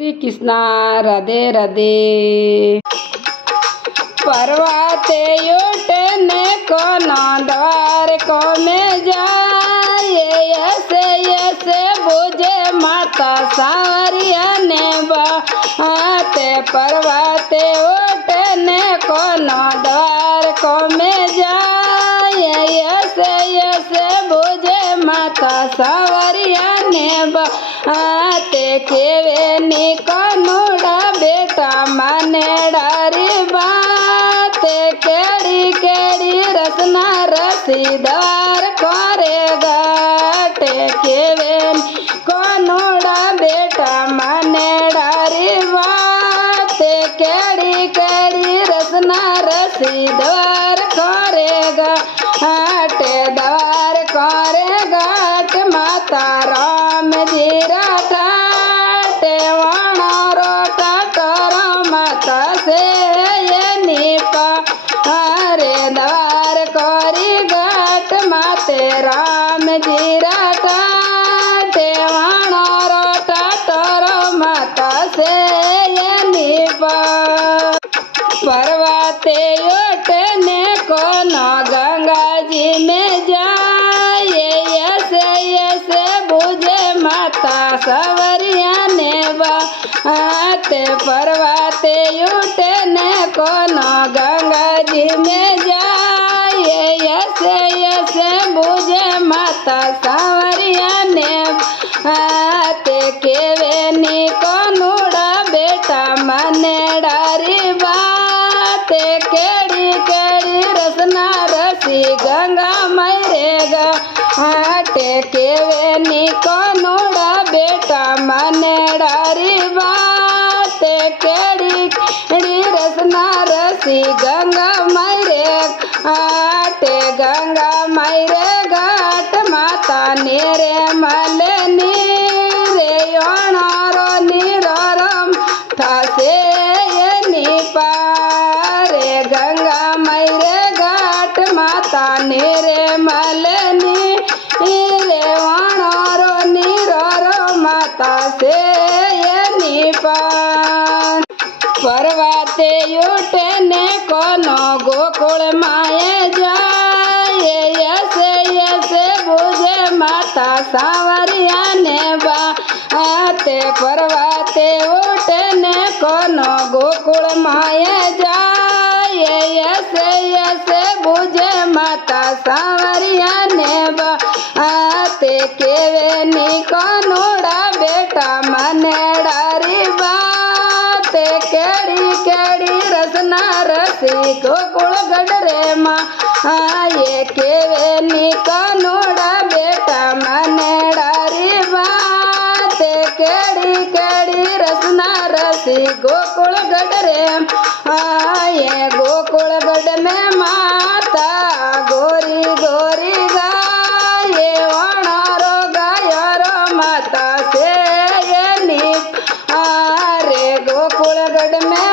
श्री कृष्णा राधे राधे। पर्वते उठने को द्वार को में जाए ऐसे ऐसे बुझे माता सावरिया ने बाते। पर्वते उठने को द्वार को में जाए ऐसे ऐसे बुझे माता सावरिया ने बाते। केवे निकनुड़ा बेटा माने डारी बात। केड़ी केड़ी रसना रसीदार करेगा केवे कोनोड़ा बेटा माने डारी बात। केड़ी केड़ी रसना रसीदार करेगा द्वार करेगा माता राम जी राठा माता से ये निपा हरे द्वार करी घाट माते राम जी राठा देवाणो रोटा टोरो माता से ये निपा। पर्वते उठने को गंगा जी में जाए ऐसे ऐसे बुझे माता सवरिया ने बाते। पर्वते उठने को गंगा जी में जाए ऐसे ऐसे बुझे माता सवरिया ने बाते। केवे निकनुड़ा बेटा मने डारी बात। केड़ी केड़ी रसना रसी गंगा मैरेगा केवे निकनुड़ा बेटा मने डारी बात। केड़ी केड़ी रसना रसी गंगा मैरे गंगा मैरे घाट माता नेरे मले नीरे योणारो नीरम ठासे ये निपारे। गंगा मैरे घाट माता नेरे मले नीरे वाणारो नीरो माता से ये निपार। पर्वते उठने को गोकुल माए जाए ऐसे ऐसे बुझे माता सावरिया ने बाते। पर्वते उठने को गोकुल माए जाए ऐसे ऐसे बुझे माता सावरिया ने बाते। केवे निकनुड़ा बेटा मने डारी बात। केड़ी केड़ी रसना रसी गोकुल गडरे माँ ये केवे निकनुड़ा बेटा मने डारी बात। केड़ी केड़ी रसना रसी गोकुल गडरे ये गोकुल गड में माता गोरी गोरी गाये वनारो गायरो माता से ये निप गोकुल गड में